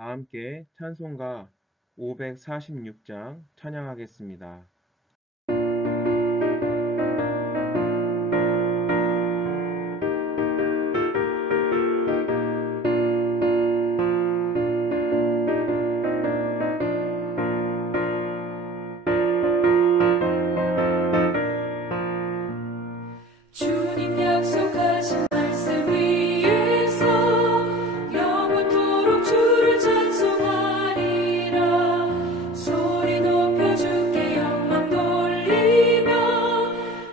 다 함께 찬송가 546장 찬양하겠습니다. 주님 약속하신 말씀 위에서 영원토록 주를 찬송하리라. 소리 높여 주께 영광 돌리며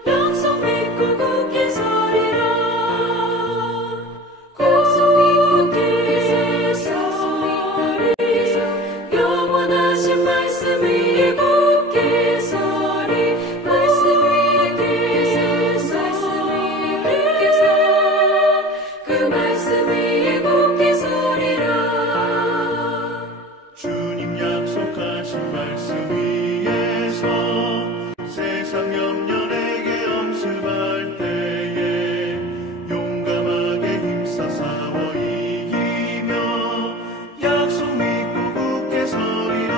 약속 믿고 굳게 서리라. 굳게 서리 영원하신 말씀 위에 굳게 서리. 말씀 그 말씀 위에 굳게 서리라. 주님 약속하신 말씀 위에서 세상 염려에게 엄습할 때에 용감하게 힘써 싸워 이기며 약속 믿고 굳게 서리라.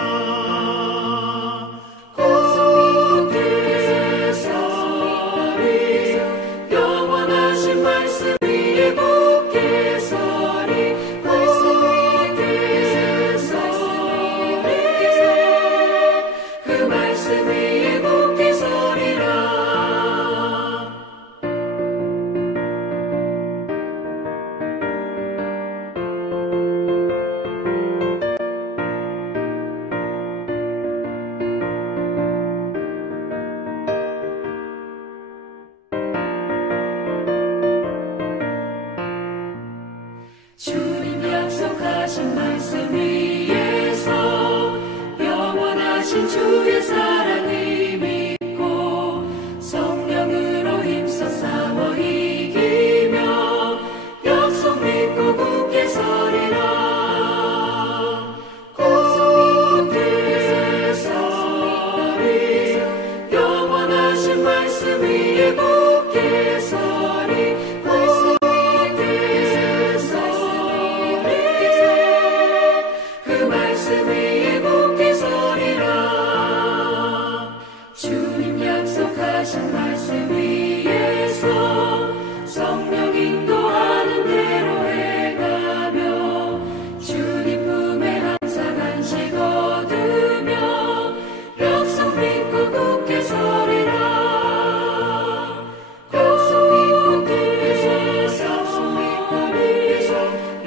굳게 서리 영원하신 말씀 위에 굳게 서리. 말씀 위에 서리 그 말씀 위에 굳게 서리라. 주님 약속하신 말씀 위에서 영원하신 주의 사랑을 믿고 성령으로 힘써 싸워 이기며 약속 믿고 굳게 서리라. 굳게 서리 영원하신 말씀 위에 굳게 서리. 그 말씀 위에 굳게 서리라. 주님 약속하신 말씀 위에서 성령 인도하는 대로 해가며 주님 품에 항상 안식 얻으며 약속 믿고 굳게 서리라. 약속 믿고 굳게 서리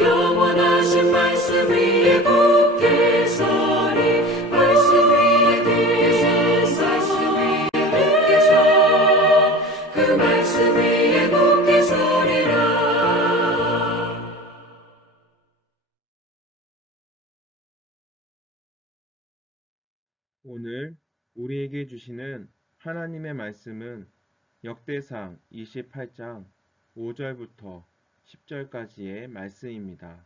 영원하신 말씀 위에 굳게 서리. 말씀 위에 굳게 서 그 말씀 위에 굳게 서리라. 오늘 우리에게 주시는 하나님의 말씀은 역대상 28장 5절부터 10절까지의 말씀입니다.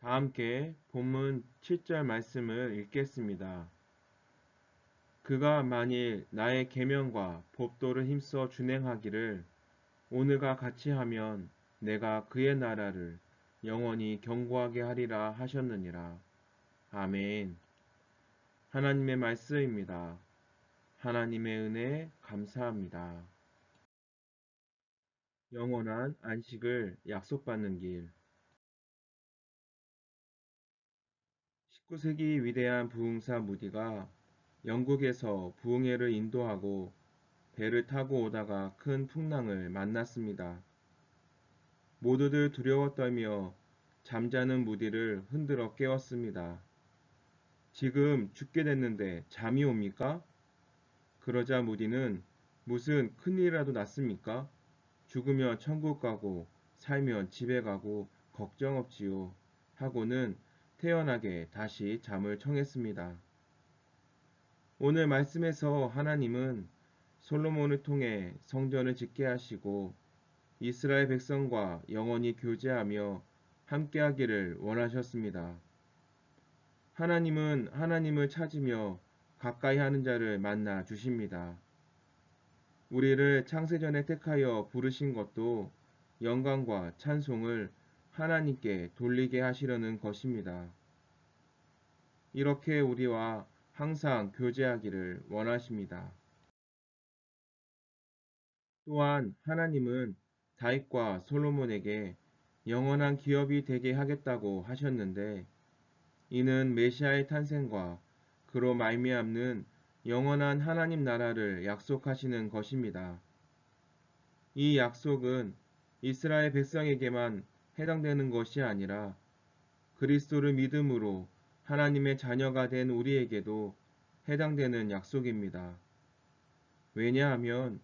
다 함께 본문 7절 말씀을 읽겠습니다. 그가 만일 나의 계명과 법도를 힘써 준행하기를 오늘과 같이 하면 내가 그의 나라를 영원히 견고하게 하리라 하셨느니라. 아멘. 하나님의 말씀입니다. 하나님의 은혜 감사합니다. 영원한 안식을 약속받는 길. 19세기 위대한 부흥사 무디가 영국에서 부흥회를 인도하고 배를 타고 오다가 큰 풍랑을 만났습니다. 모두들 두려워 떨며 잠자는 무디를 흔들어 깨웠습니다. 지금 죽게 됐는데 잠이 옵니까? 그러자 무디는 무슨 큰일이라도 났습니까? 죽으면 천국 가고 살면 집에 가고 걱정 없지요. 하고는 태연하게 다시 잠을 청했습니다. 오늘 말씀에서 하나님은 솔로몬을 통해 성전을 짓게 하시고 이스라엘 백성과 영원히 교제하며 함께하기를 원하셨습니다. 하나님은 하나님을 찾으며 가까이 하는 자를 만나 주십니다. 우리를 창세전에 택하여 부르신 것도 영광과 찬송을 하나님께 돌리게 하시려는 것입니다. 이렇게 우리와 항상 교제하기를 원하십니다. 또한 하나님은 다윗과 솔로몬에게 영원한 기업이 되게 하겠다고 하셨는데, 이는 메시아의 탄생과 그로 말미암는 영원한 하나님 나라를 약속하시는 것입니다. 이 약속은 이스라엘 백성에게만 해당되는 것이 아니라 그리스도를 믿음으로 하나님의 자녀가 된 우리에게도 해당되는 약속입니다. 왜냐하면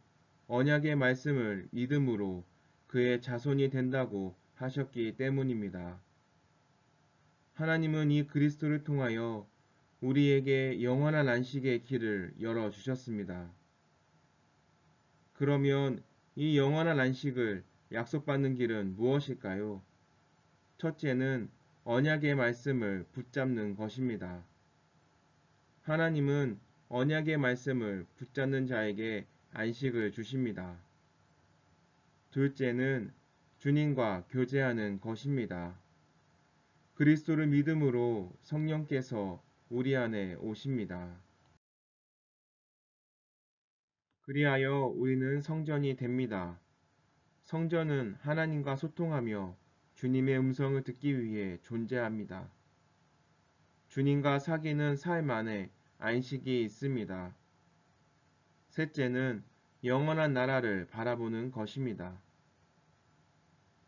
언약의 말씀을 믿음으로 그의 자손이 된다고 하셨기 때문입니다. 하나님은 이 그리스도를 통하여 우리에게 영원한 안식의 길을 열어주셨습니다. 그러면 이 영원한 안식을 약속받는 길은 무엇일까요? 첫째는 언약의 말씀을 붙잡는 것입니다. 하나님은 언약의 말씀을 붙잡는 자에게 안식을 주십니다. 둘째는 주님과 교제하는 것입니다. 그리스도를 믿음으로 성령께서 우리 안에 오십니다. 그리하여 우리는 성전이 됩니다. 성전은 하나님과 소통하며 주님의 음성을 듣기 위해 존재합니다. 주님과 사귀는 삶 안에 안식이 있습니다. 셋째는 영원한 나라를 바라보는 것입니다.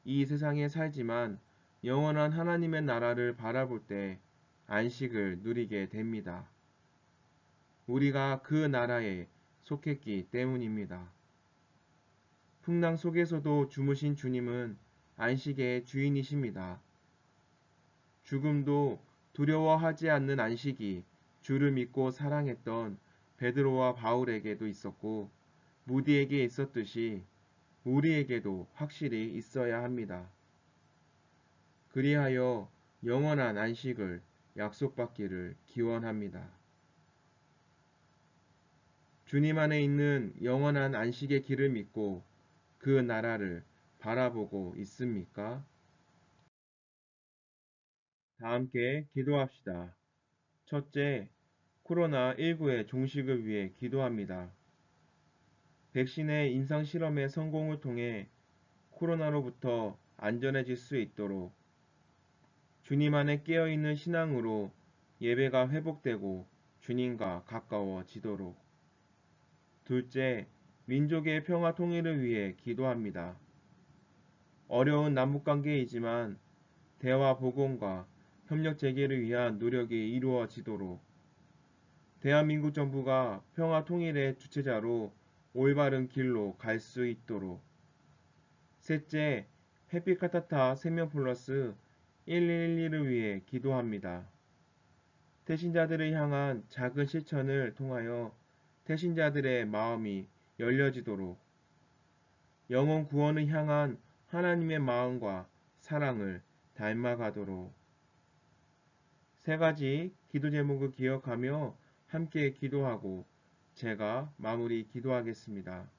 이 세상에 살지만 영원한 하나님의 나라를 바라볼 때 안식을 누리게 됩니다. 우리가 그 나라에 속했기 때문입니다. 풍랑 속에서도 주무신 주님은 안식의 주인이십니다. 죽음도 두려워하지 않는 안식이 주를 믿고 사랑했던 베드로와 바울에게도 있었고 무디에게 있었듯이 우리에게도 확실히 있어야 합니다. 그리하여 영원한 안식을 약속받기를 기원합니다. 주님 안에 있는 영원한 안식의 길을 믿고 그 나라를 바라보고 있습니까? 다 함께 기도합시다. 첫째, 코로나19의 종식을 위해 기도합니다. 백신의 임상실험의 성공을 통해 코로나로부터 안전해질 수 있도록 주님 안에 깨어있는 신앙으로 예배가 회복되고 주님과 가까워지도록. 둘째, 민족의 평화 통일을 위해 기도합니다. 어려운 남북관계이지만 대화 복원과 협력 재개를 위한 노력이 이루어지도록 대한민국 정부가 평화 통일의 주체자로 올바른 길로 갈 수 있도록. 셋째, 해피카타타 생명플러스 1112를 위해 기도합니다. 태신자들을 향한 작은 실천을 통하여 태신자들의 마음이 열려지도록 영혼 구원을 향한 하나님의 마음과 사랑을 닮아가도록. 세 가지 기도 제목을 기억하며 함께 기도하고 제가 마무리 기도하겠습니다.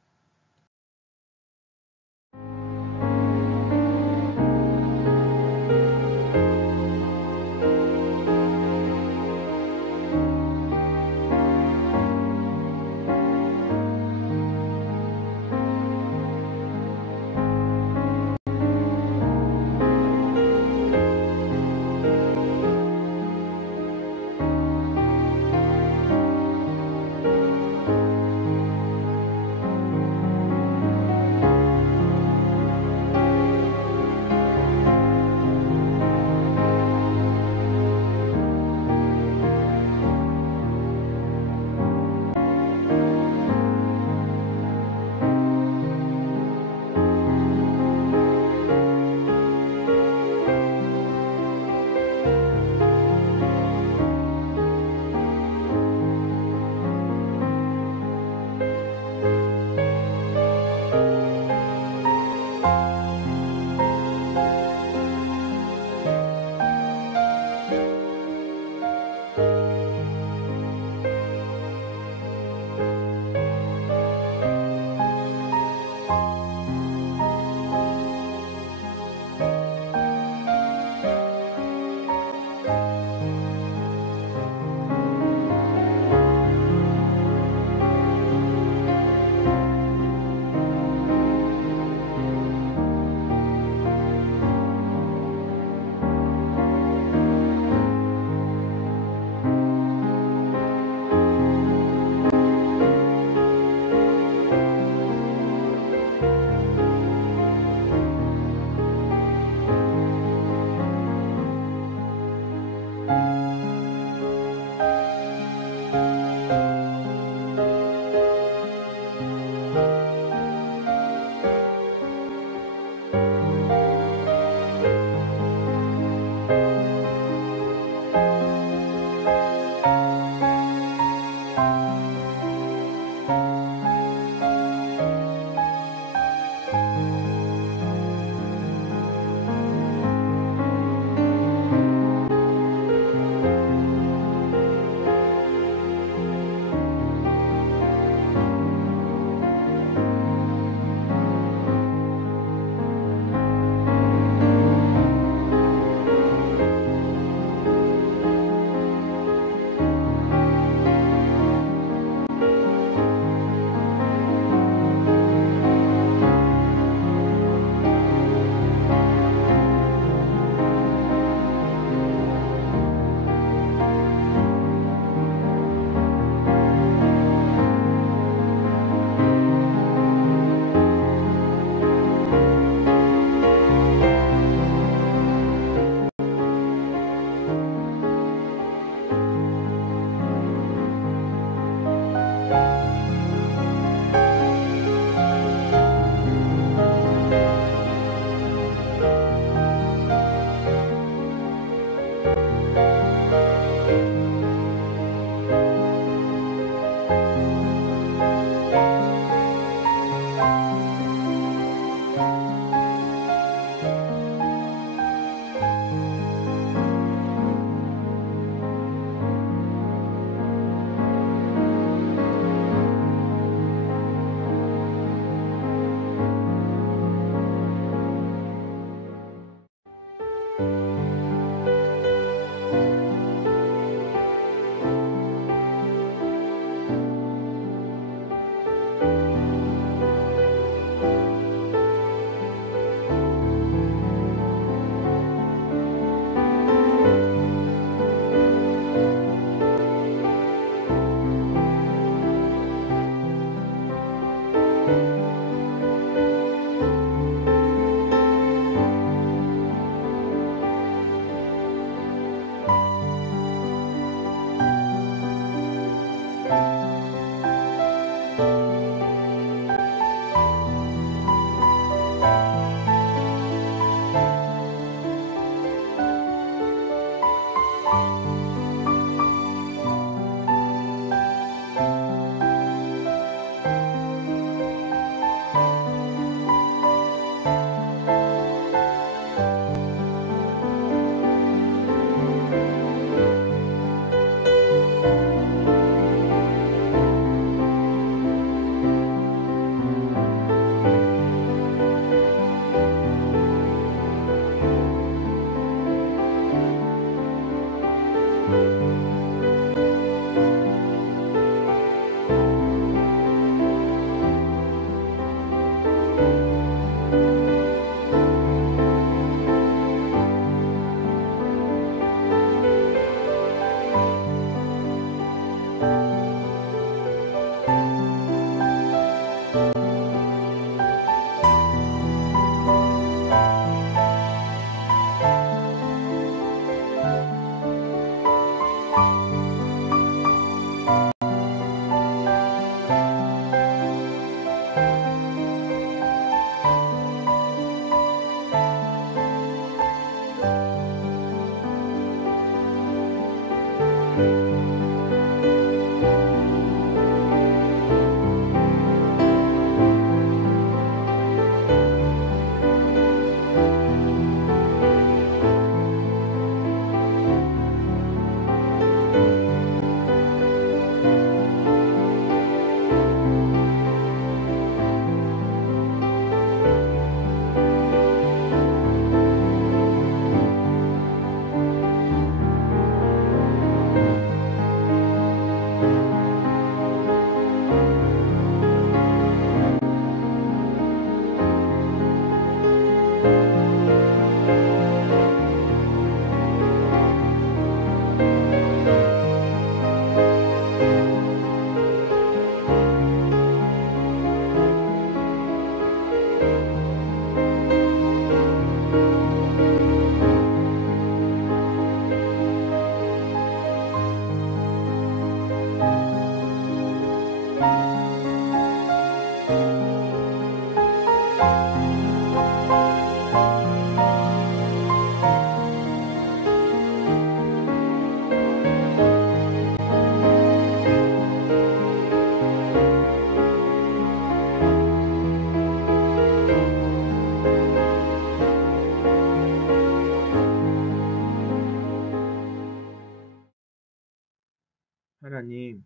하나님,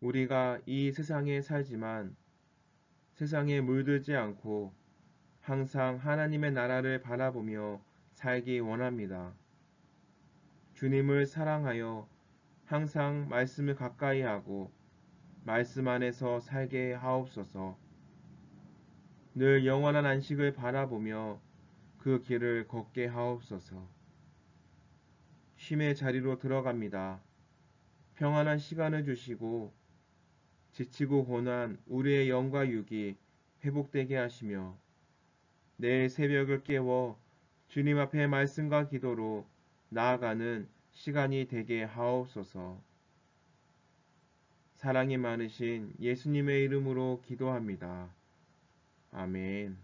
우리가 이 세상에 살지만 세상에 물들지 않고 항상 하나님의 나라를 바라보며 살기 원합니다. 주님을 사랑하여 항상 말씀을 가까이 하고 말씀 안에서 살게 하옵소서. 늘 영원한 안식을 바라보며 그 길을 걷게 하옵소서. 쉼의 자리로 들어갑니다. 평안한 시간을 주시고 지치고 고난 우리의 영과 육이 회복되게 하시며 내일 새벽을 깨워 주님 앞에 말씀과 기도로 나아가는 시간이 되게 하옵소서. 사랑이 많으신 예수님의 이름으로 기도합니다. 아멘.